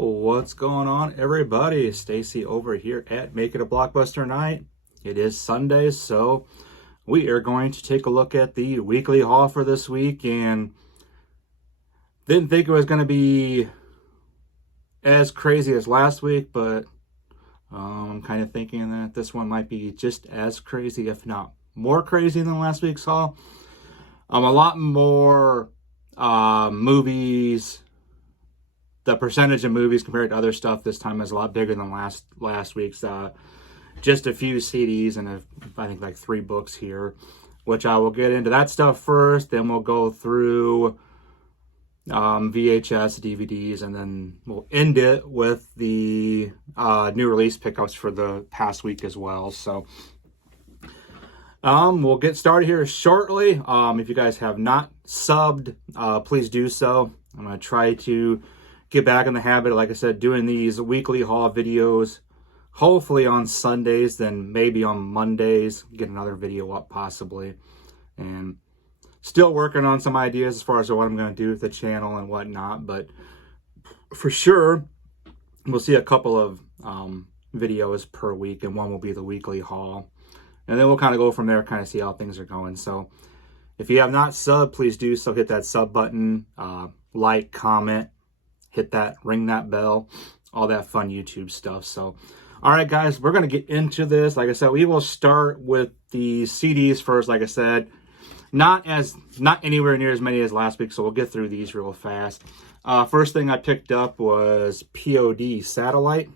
What's going on, everybody? Stacy over here at Make It a Blockbuster Night. It is Sunday, so we are going to take a look at the weekly haul for this week, and didn't think it was going to be as crazy as last week, but I'm kind of thinking that this one might be just as crazy, if not more crazy than last week's haul. A lot more movies. The percentage of movies compared to other stuff this time is a lot bigger than last week's. Just a few CDs and I think like 3 books here, which I will get into that stuff first. Then we'll go through VHS, DVDs, and then we'll end it with the new release pickups for the past week as well. So we'll get started here shortly. If you guys have not subbed, please do so. I'm going to try to get back in the habit, like I said, doing these weekly haul videos, hopefully on Sundays, then maybe on Mondays, get another video up possibly. And still working on some ideas as far as what I'm going to do with the channel and whatnot, but for sure, we'll see a couple of videos per week, and one will be the weekly haul. And then we'll kind of go from there, kind of see how things are going. So if you have not subbed, please do so. Hit that sub button, like, comment, hit that, ring that bell, all that fun YouTube stuff. So, all right, guys, we're going to get into this. Like I said, we will start with the CDs first. Like I said, not anywhere near as many as last week, so we'll get through these real fast. First thing I picked up was POD Satellite.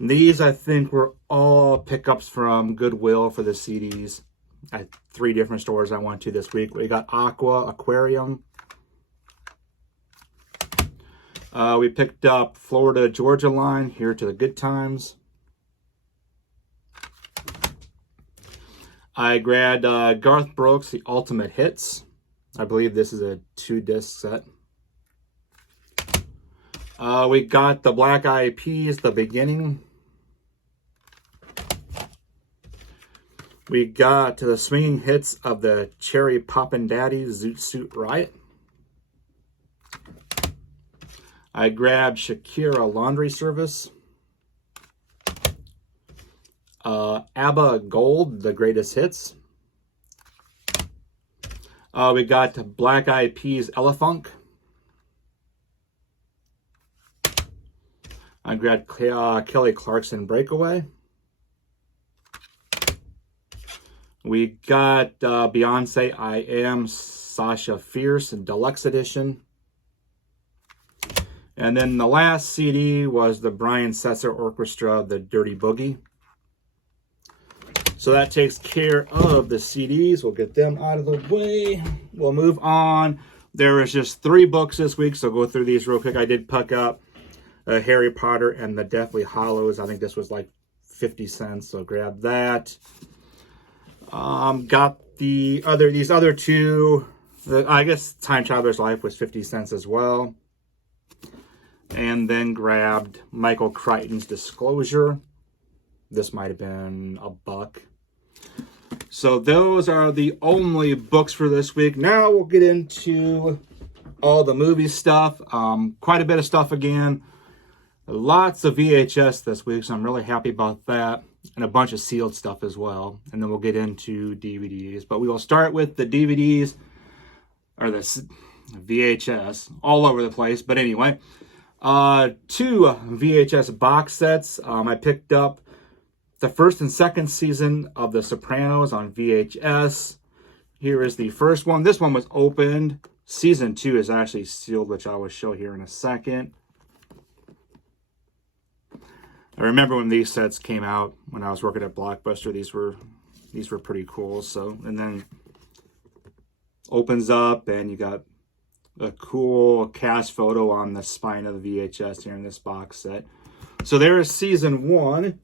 These, I think, were all pickups from Goodwill for the CDs at 3 different stores I went to this week. We got Aqua Aquarium. We picked up Florida Georgia Line, Here to the Good Times. I grabbed Garth Brooks, The Ultimate Hits. I believe this is a 2-disc set. We got the Black Eyed Peas, The Beginning. We got the swinging hits of the Cherry Poppin' Daddies, Zoot Suit Riot. I grabbed Shakira Laundry Service. ABBA Gold, The Greatest Hits. We got Black Eyed Peas Elefunk. I grabbed Kelly Clarkson Breakaway. We got Beyonce I Am Sasha Fierce Deluxe Edition. And then the last CD was the Brian Setzer Orchestra, The Dirty Boogie. So that takes care of the CDs. We'll get them out of the way. We'll move on. There was just 3 books this week, so go through these real quick. I did pick up Harry Potter and the Deathly Hallows. I think this was like 50 cents, so grab that. Got these other 2. I guess Time Traveler's Life was 50 cents as well. And then grabbed Michael Crichton's Disclosure. This might have been $1. So those are the only books for this week. Now we'll get into all the movie stuff. Quite a bit of stuff again. Lots of VHS this week, so I'm really happy about that. And a bunch of sealed stuff as well. And then we'll get into DVDs. But we will start with the DVDs, or the VHS, all over the place. But anyway, 2 VHS box sets. I picked up the 1st and 2nd season of The Sopranos on VHS. Here is the first one. This one was opened. Season 2 is actually sealed, which I will show here in a second. I remember when these sets came out when I was working at Blockbuster. These were pretty cool. So, and then opens up and you got a cool cast photo on the spine of the VHS here in this box set. So there is season 1.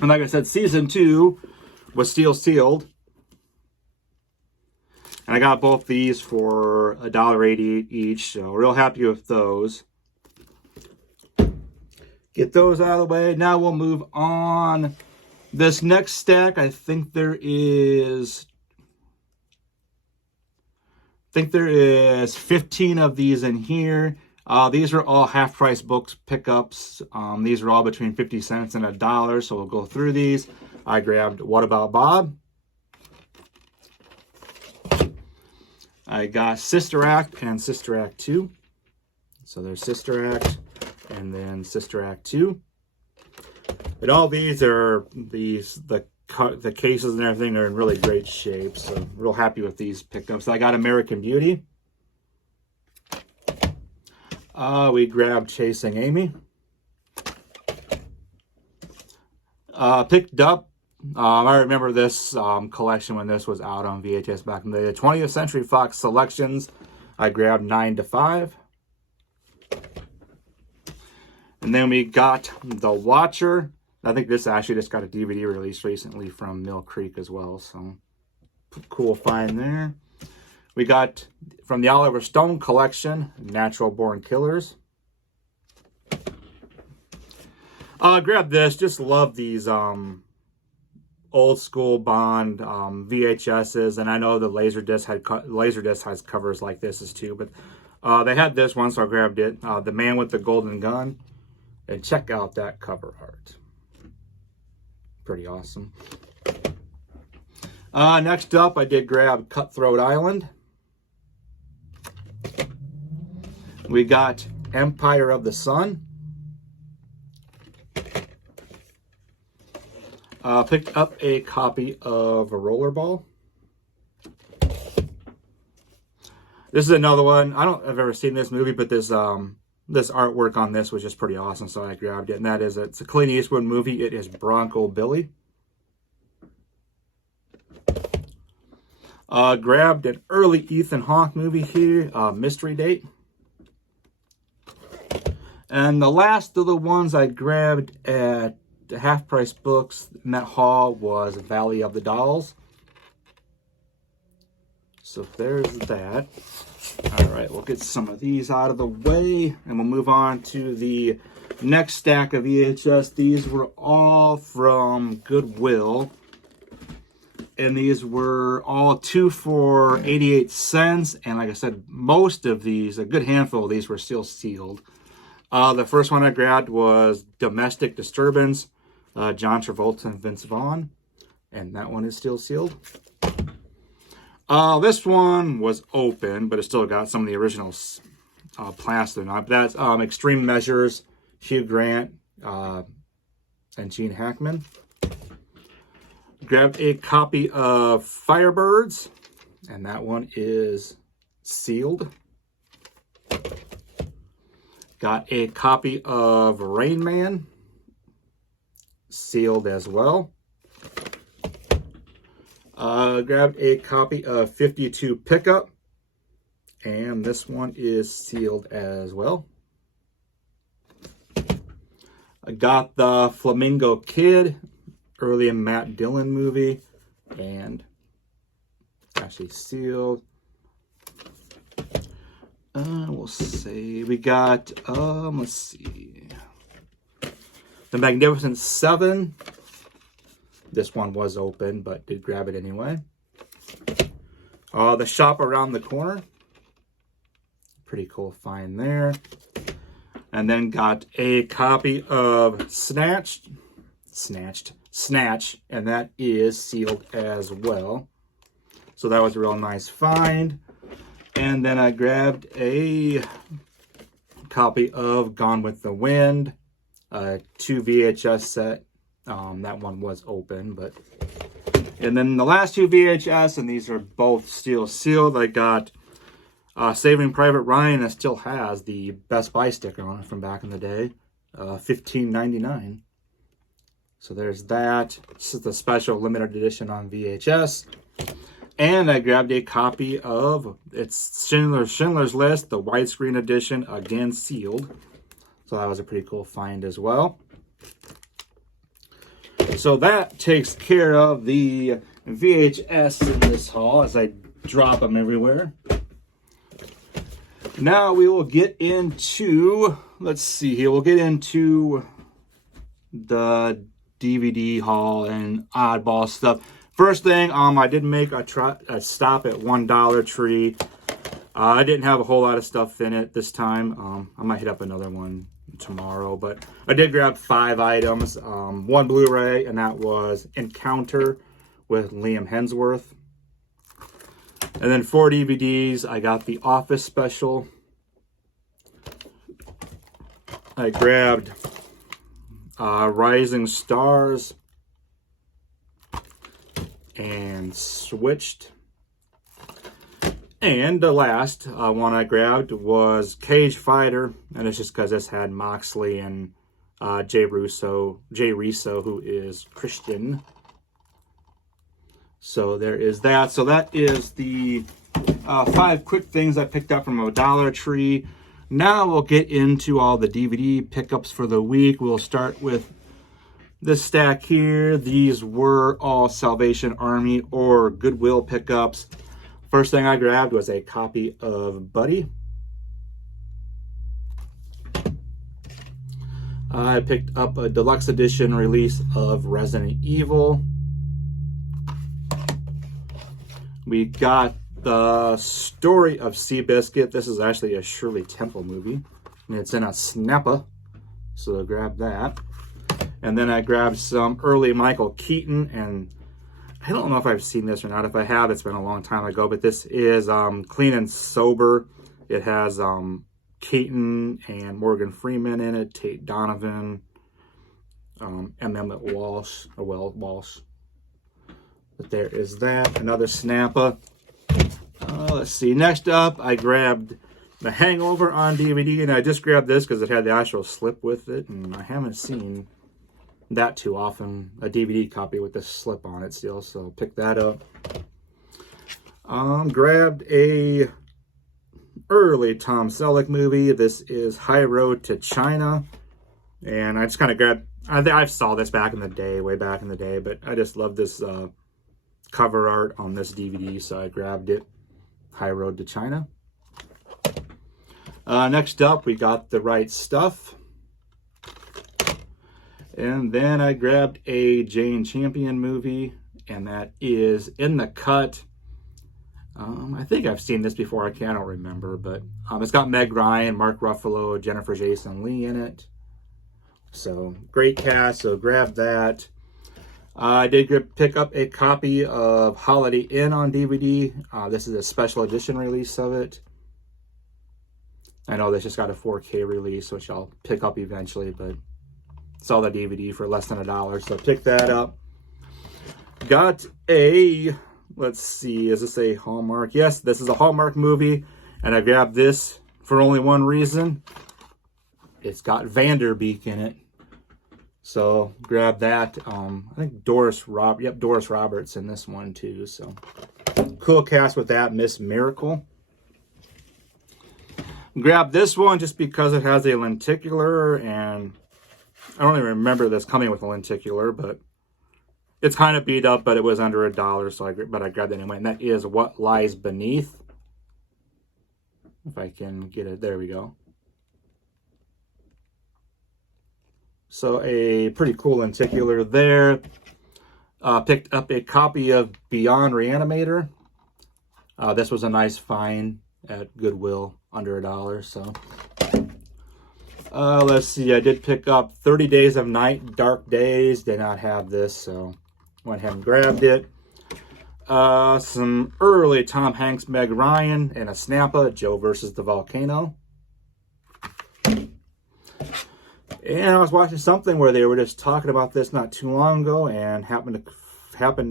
And like I said, season 2 was still sealed. And I got both these for $1.80 each. So real happy with those. Get those out of the way. Now we'll move on. This next stack, I think there is 15 of these in here. These are all half-price books pickups. These are all between 50 cents and $1, so we'll go through these. I grabbed What About Bob? I got Sister Act and Sister Act 2. So there's Sister Act and then Sister Act 2. But all these are the cases and everything are in really great shape. So I'm real happy with these pickups. I got American Beauty. We grabbed Chasing Amy. Picked up, I remember this collection when this was out on VHS back in the day. The 20th Century Fox Selections. I grabbed 9 to 5. And then we got The Watcher. I think this actually just got a DVD release recently from Mill Creek as well. So, cool find there. We got from the Oliver Stone collection, Natural Born Killers. Grab this. Just love these old school Bond VHSs, and I know the Laserdisc has covers like this as too. But they had this one, so I grabbed it. The Man with the Golden Gun, and check out that cover art. Pretty awesome. Next up, I did grab Cutthroat Island. We got Empire of the Sun. Picked up a copy of a Rollerball. This is another one. I don't have ever seen this movie, but this artwork on this was just pretty awesome, so I grabbed it. And that is, it's a Clint Eastwood movie. It is Bronco Billy. Grabbed an early Ethan Hawke movie here, Mystery Date. And the last of the ones I grabbed at the half-price books in that haul was Valley of the Dolls. So there's that. All right, we'll get some of these out of the way, and we'll move on to the next stack of VHS. These were all from Goodwill, and these were all 2 for 88 cents. And like I said, most of these, a good handful of these, were still sealed. The first one I grabbed was Domestic Disturbance, John Travolta and Vince Vaughn, and that one is still sealed. This one was open, but it still got some of the original plastic on it. That's Extreme Measures, Hugh Grant, and Gene Hackman. Grabbed a copy of Firebirds, and that one is sealed. Got a copy of Rain Man, sealed as well. Grabbed a copy of 52 Pickup, and this one is sealed as well. I got the Flamingo Kid, early Matt Dillon movie, and actually sealed. We'll see. We got, let's see. The Magnificent Seven. This one was open, but did grab it anyway. The Shop Around the Corner. Pretty cool find there. And then got a copy of Snatch, and that is sealed as well. So that was a real nice find. And then I grabbed a copy of Gone with the Wind, 2 VHS set. That one was open, but... And then the last 2 VHS, and these are both still sealed. I got Saving Private Ryan, that still has the Best Buy sticker on it from back in the day. $15.99. So there's that. This is the special limited edition on VHS. And I grabbed a copy of, it's Schindler's List, the widescreen edition, again sealed. So that was a pretty cool find as well. So that takes care of the VHS in this haul as I drop them everywhere. Now we will get into, let's see here, we'll get into the DVD haul and oddball stuff. First thing, I did make a stop at $1 Tree. I didn't have a whole lot of stuff in it this time. I might hit up another one tomorrow, but I did grab 5 items. One Blu-ray, and that was Encounter with Liam Hemsworth. And then 4 DVDs. I got The Office Special. I grabbed Rising Stars and Switched. And the last one I grabbed was Cage Fighter, and it's just because this had Moxley and Jay Russo, who is Christian. So there is that. So that is the 5 quick things I picked up from a Dollar Tree. Now we'll get into all the DVD pickups for the week. We'll start with this stack here. These were all Salvation Army or Goodwill pickups. First thing I grabbed was a copy of Buddy. I picked up a deluxe edition release of Resident Evil. We got the Story of Seabiscuit. This is actually a Shirley Temple movie, and it's in a snapper, so I'll grab that. And then I grabbed some early Michael Keaton, and I don't know if I've seen this or not. If I have, it's been a long time ago, but this is Clean and Sober. It has Keaton and Morgan Freeman in it, Tate Donovan, Emmett Walsh, Walsh. But there is that, another snapper. Let's see, next up, I grabbed The Hangover on DVD, and I just grabbed this because it had the actual slip with it, and I haven't seen that too often, a DVD copy with this slip on it still, so pick that up. Grabbed a early Tom Selleck movie. This is High Road to China, and I just kind of grabbed, I saw this back in the day, way back in the day, but I just love this cover art on this DVD, so I grabbed it. High Road to China. Next up, we got The Right Stuff. And then I grabbed a Jane Champion movie, and that is In the Cut. I think I've seen this before. I don't remember, but it's got Meg Ryan, Mark Ruffalo, Jennifer Jason Leigh in it. So great cast, so grab that. I did pick up a copy of Holiday Inn on DVD. This is a special edition release of it. I know this just got a 4K release, which I'll pick up eventually, but saw the DVD for less than $1, so pick that up. Got a, let's see, is this a Hallmark? Yes, this is a Hallmark movie, and I grabbed this for only one reason. It's got Vanderbeek in it. So grab that. I think Doris Roberts in this one too. So cool cast with that. Miss Miracle. Grab this one just because it has a lenticular, and I don't even remember this coming with a lenticular, but it's kind of beat up, but it was under $1, so I grabbed it anyway. And that is What Lies Beneath. If I can get it, there we go. So a pretty cool lenticular there. Picked up a copy of Beyond Reanimator. This was a nice find at Goodwill, under $1. So let's see, I did pick up 30 Days of Night, Dark Days. Did not have this, so went ahead and grabbed it. Some early Tom Hanks, Meg Ryan, and a snapper, Joe versus the Volcano. And I was watching something where they were just talking about this not too long ago, and happened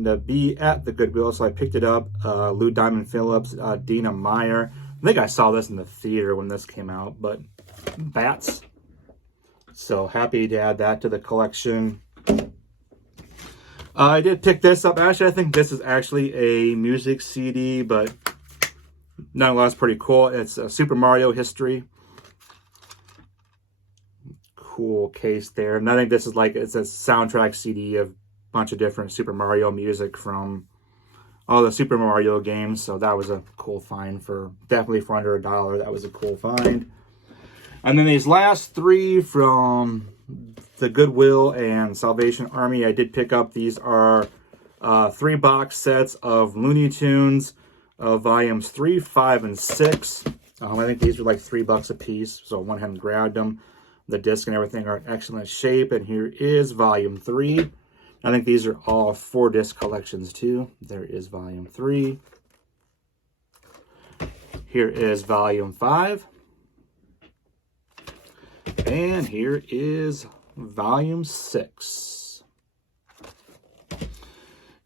to be at the Goodwill, so I picked it up. Lou Diamond Phillips, Dina Meyer. I think I saw this in the theater when this came out, but Bats. So happy to add that to the collection. I did pick this up. Actually, I think this is actually a music CD, but nonetheless pretty cool. It's a Super Mario History. Cool case there. And I think this is like, it's a soundtrack CD of a bunch of different Super Mario music from all the Super Mario games. So that was a cool find, definitely for under $1. That was a cool find. And then these last 3 from the Goodwill and Salvation Army, I did pick up. These are 3 box sets of Looney Tunes, volumes 3, 5, and 6. I think these were like $3 a piece, so I went ahead and grabbed them. The disc and everything are in excellent shape, and here is volume 3. I think these are all 4-disc collections too. There is volume 3. Here is volume 5. And here is volume 6.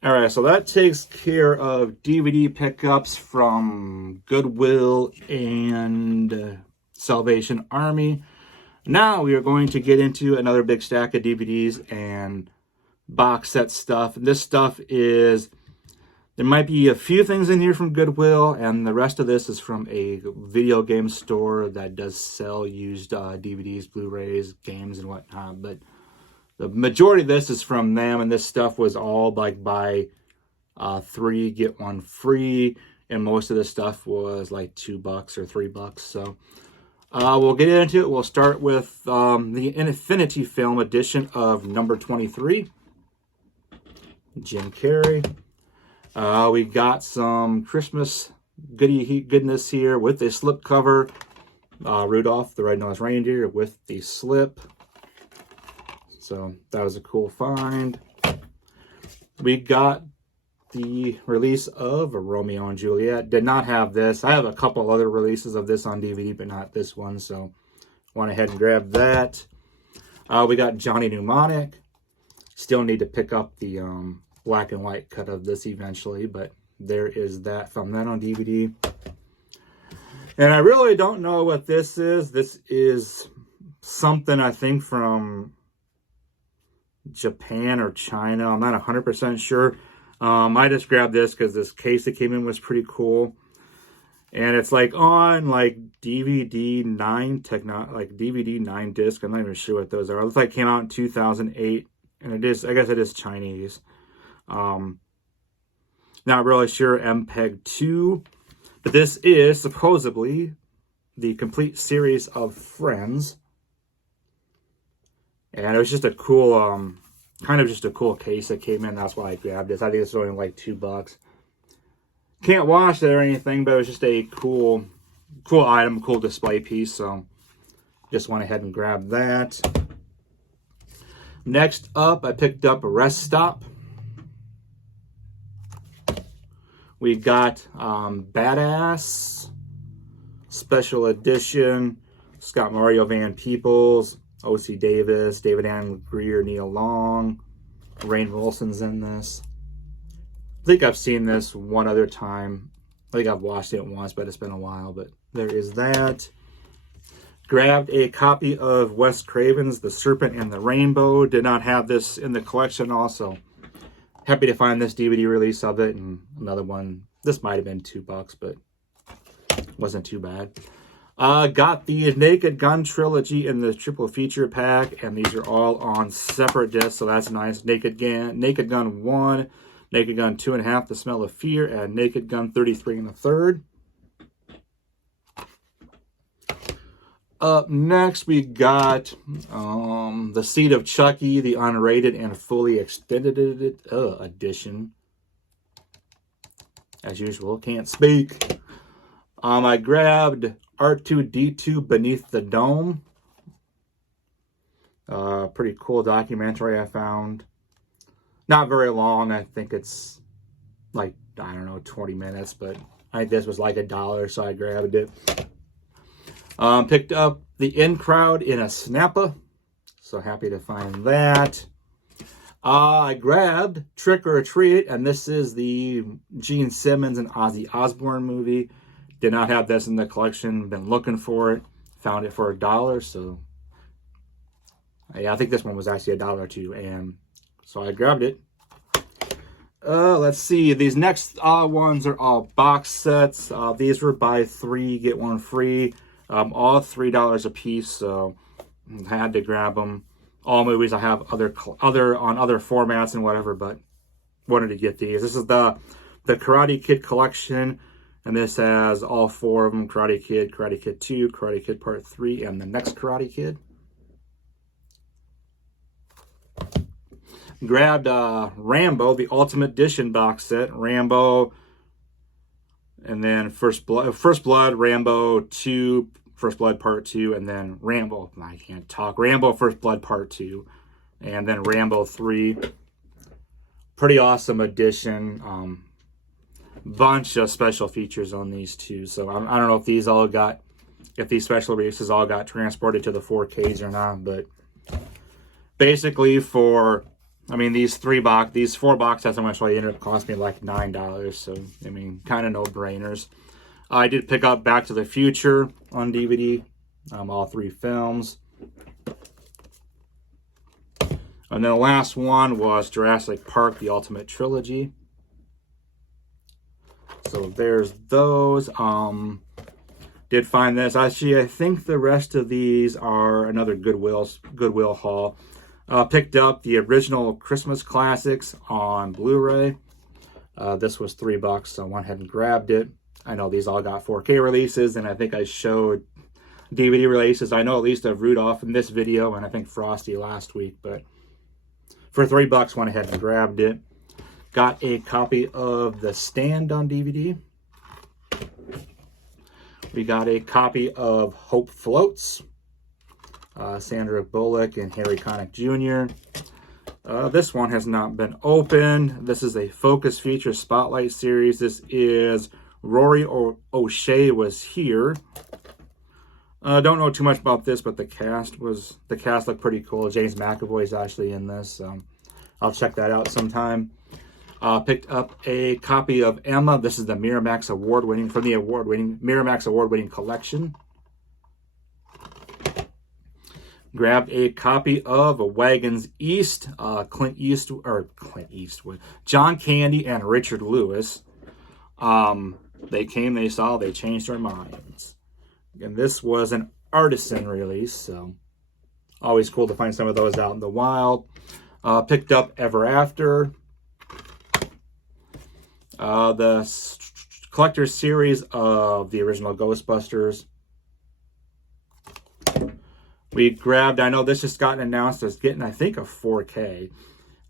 All right, so that takes care of DVD pickups from Goodwill and Salvation Army. Now we are going to get into another big stack of DVDs and box set stuff. And this stuff is, there might be a few things in here from Goodwill, and the rest of this is from a video game store that does sell used DVDs, Blu-rays, games, and whatnot. But the majority of this is from them, and this stuff was all like buy 3, get 1 free, and most of this stuff was like $2 or $3. So we'll get into it. We'll start with the Infinity Film edition of number 23, Jim Carrey. We got some Christmas goodness here with a slipcover. Rudolph the Red-Nosed Reindeer with the slip. So that was a cool find. We got the release of Romeo and Juliet. Did not have this. I have a couple other releases of this on DVD, but not this one. So went ahead and grabbed that. We got Johnny Mnemonic. Still need to pick up the black and white cut of this eventually, but there is that from that on DVD. And I really don't know what this is. This is something I think from Japan or China. I'm not 100% sure. I just grabbed this because this case it came in was pretty cool. And it's like on like DVD 9 DVD 9 disc. I'm not even sure what those are. It looks like it came out in 2008. And it is, I guess it is Chinese. Not really sure, MPEG 2, but this is supposedly the complete series of Friends, and it was just a cool, kind of just a cool case that came in. That's why I grabbed this. I think it's only like $2. Can't wash it or anything, but it was just a cool item, cool display piece. So just went ahead and grabbed that. Next up, I picked up a Rest Stop. We got Badass Special Edition. It's got Mario Van Peebles, O.C. Davis, David Ann Grier, Neil Long, Rainn Wilson's in this. I think I've seen this one other time. I think I've watched it once, but it's been a while. But there is that. Grabbed a copy of Wes Craven's The Serpent and the Rainbow. Did not have this in the collection also. Happy to find this DVD release of it, and another one. This might have been $2, but wasn't too bad. Got the Naked Gun trilogy in the triple feature pack, and these are all on separate discs, so that's nice. Naked Gun 1, Naked Gun 2.5, The Smell of Fear, and Naked Gun 33 1/3. Up next, we got The Seed of Chucky, the unrated and fully extended edition. As usual, can't speak. I grabbed R2-D2 Beneath the Dome. Pretty cool documentary I found. Not very long. I think it's like, I don't know, 20 minutes, but I think this was like $1, so I grabbed it. Picked up The In Crowd in a Snappa. So happy to find that. I grabbed Trick or Treat, and this is the Gene Simmons and Ozzy Osbourne movie. Did not have this in the collection. Been looking for it. Found it for $1. So yeah, I think this one was actually $1 too. And so I grabbed it. Let's see. These next ones are all box sets. These were buy 3, get 1 free. All $3 a piece, so I had to grab them. All movies I have other formats and whatever, but wanted to get these. This is the Karate Kid collection, and this has all 4 of them: Karate Kid, Karate Kid 2, Karate Kid Part 3, and the next Karate Kid. Grabbed Rambo, the Ultimate Edition box set. Rambo And then First Blood, Rambo 2, First Blood Part 2, and then Rambo. I can't talk. Rambo First Blood Part 2, and then Rambo 3. Pretty awesome edition. Bunch of special features on these two. So I don't know if these special releases all got transported to the 4Ks or not, but basically these 4 box sets, I ended up costing me like $9. So, kind of no-brainers. I did pick up Back to the Future on DVD, all 3 films. And then the last one was Jurassic Park, The Ultimate Trilogy. So there's those. Did find this. Actually, I think the rest of these are another Goodwill haul. Picked up the original Christmas classics on Blu-ray. This was $3, so I went ahead and grabbed it. I know these all got 4K releases, and I think I showed DVD releases. I know at least of Rudolph in this video, and I think Frosty last week, but for $3, went ahead and grabbed it. Got a copy of The Stand on DVD. We got a copy of Hope Floats. Sandra Bullock and Harry Connick Jr. This one has not been opened. This is a Focus Feature Spotlight series. This is Rory O'Shea Was Here. Don't know too much about this, but the cast looked pretty cool. James McAvoy is actually in this, so I'll check that out sometime. Picked up a copy of Emma. This is the Miramax award-winning Miramax award-winning collection. Grabbed a copy of Wagons East, Clint Eastwood, John Candy, and Richard Lewis. They came, they saw, they changed their minds. And this was an artisan release, so always cool to find some of those out in the wild. Picked up Ever After. The collector's series of the original Ghostbusters. We grabbed, I know this just got announced as getting, I think, a 4K.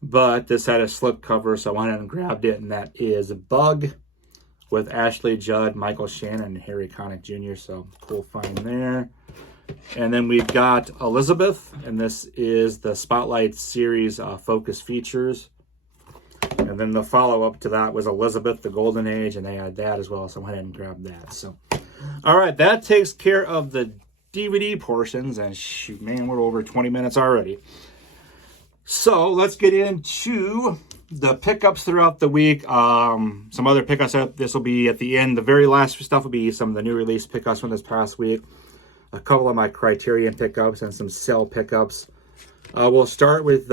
But this had a slip cover, so I went ahead and grabbed it. And that is Bug with Ashley Judd, Michael Shannon, and Harry Connick Jr. So, cool find there. And then we've got Elizabeth. And this is the Spotlight series Focus Features. And then the follow-up to that was Elizabeth, the Golden Age. And they had that as well, so I went ahead and grabbed that. So, all right, that takes care of the DVD portions, and shoot, man, we're over 20 minutes already. So let's get into the pickups throughout the week. Some other pickups. This will be at the end. The very last stuff will be some of the new release pickups from this past week. A couple of my Criterion pickups and some sale pickups. We'll start with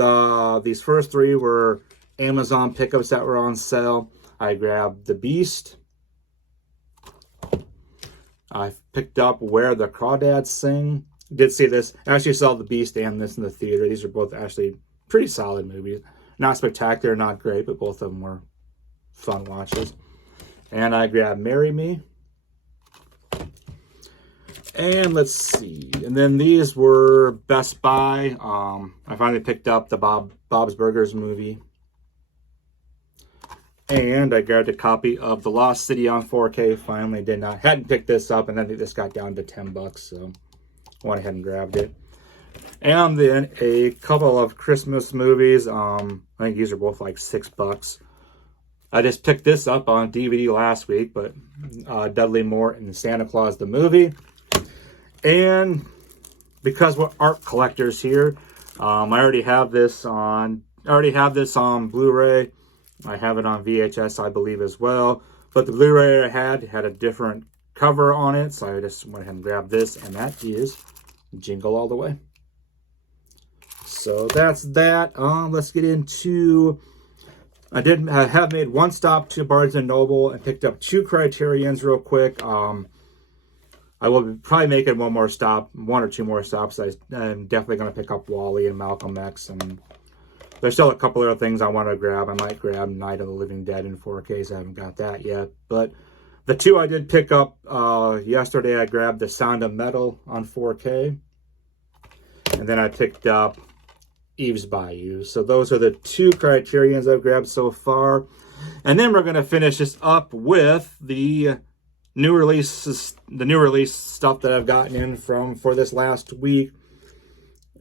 these first 3 were Amazon pickups that were on sale. I grabbed The Beast. I picked up Where the Crawdads Sing. Did see this. I actually saw The Beast and this in the theater. These are both actually pretty solid movies. Not spectacular, not great, but both of them were fun watches. And I grabbed Marry Me. And let's see. And then these were Best Buy. I finally picked up the Bob's Burgers movie. And I grabbed a copy of The Lost City on 4K. Finally hadn't picked this up, and then this got down to $10, so I went ahead and grabbed it. And then a couple of Christmas movies. I think these are both like $6. I just picked this up on DVD last week, but Dudley Moore and Santa Claus the movie. And because we're art collectors here, I already have this on Blu-ray. I have it on VHS, I believe, as well. But the Blu-ray I had a different cover on it, so I just went ahead and grabbed this, and that is Jingle All the Way. So that's that. Let's get into... I have made one stop to Barnes & Noble and picked up 2 Criterions real quick. I will be probably making one or 2 more stops. I'm definitely going to pick up Wall-E and Malcolm X, and there's still a couple other things I want to grab. I might grab Night of the Living Dead in 4K, so I haven't got that yet. But the 2 I did pick up yesterday, I grabbed The Sound of Metal on 4K. And then I picked up Eve's Bayou. So those are the 2 Criterions I've grabbed so far. And then we're going to finish this up with the new releases, the new release stuff that I've gotten in for this last week.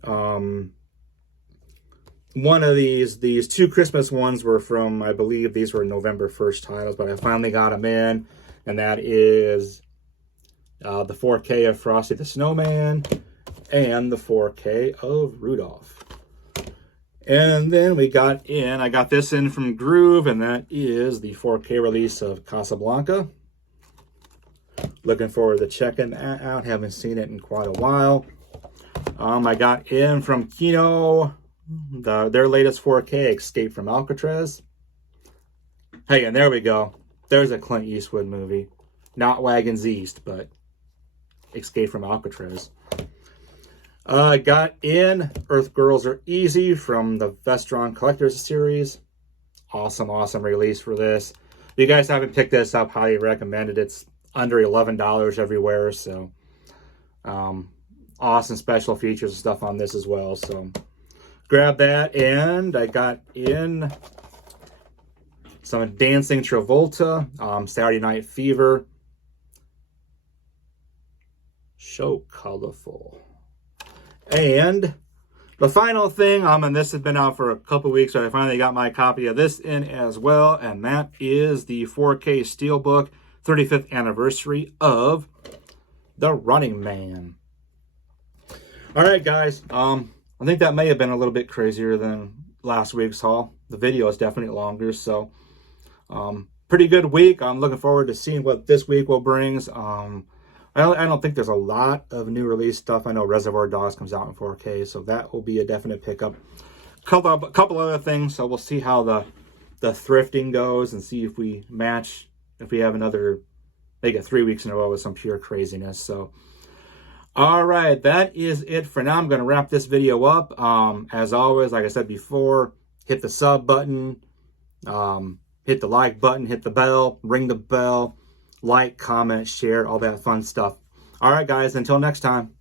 One of these two Christmas ones were from, I believe these were November 1st titles, but I finally got them in. And that is the 4K of Frosty the Snowman and the 4K of Rudolph. And then I got this in from Groove, and that is the 4K release of Casablanca. Looking forward to checking that out. Haven't seen it in quite a while. I got in from Kino their latest 4K, Escape from Alcatraz. Hey, and there we go. There's a Clint Eastwood movie. Not Wagons East, but Escape from Alcatraz. I got in Earth Girls Are Easy from the Vestron Collectors Series. Awesome release for this. If you guys haven't picked this up, highly recommend it. It's under $11 everywhere, so awesome special features and stuff on this as well. So grab that. And I got in some Dancing Travolta, Saturday Night Fever. So colorful. And the final thing, and this has been out for a couple weeks, so I finally got my copy of this in as well, and that is the 4K Steelbook 35th anniversary of The Running Man. All right, guys. I think that may have been a little bit crazier than last week's haul. The video is definitely longer, so pretty good week. I'm looking forward to seeing what this week will bring. I don't think there's a lot of new release stuff. I know Reservoir Dogs comes out in 4K, so that will be a definite pickup. Couple other things, so we'll see how the thrifting goes and see if we match, if we have another, make it 3 weeks in a row with some pure craziness. So, all right, that is it for now. I'm going to wrap this video up. As always, like I said before, hit the sub button, hit the like button, hit the bell, ring the bell. Like, comment, share, all that fun stuff. All right, guys, until next time.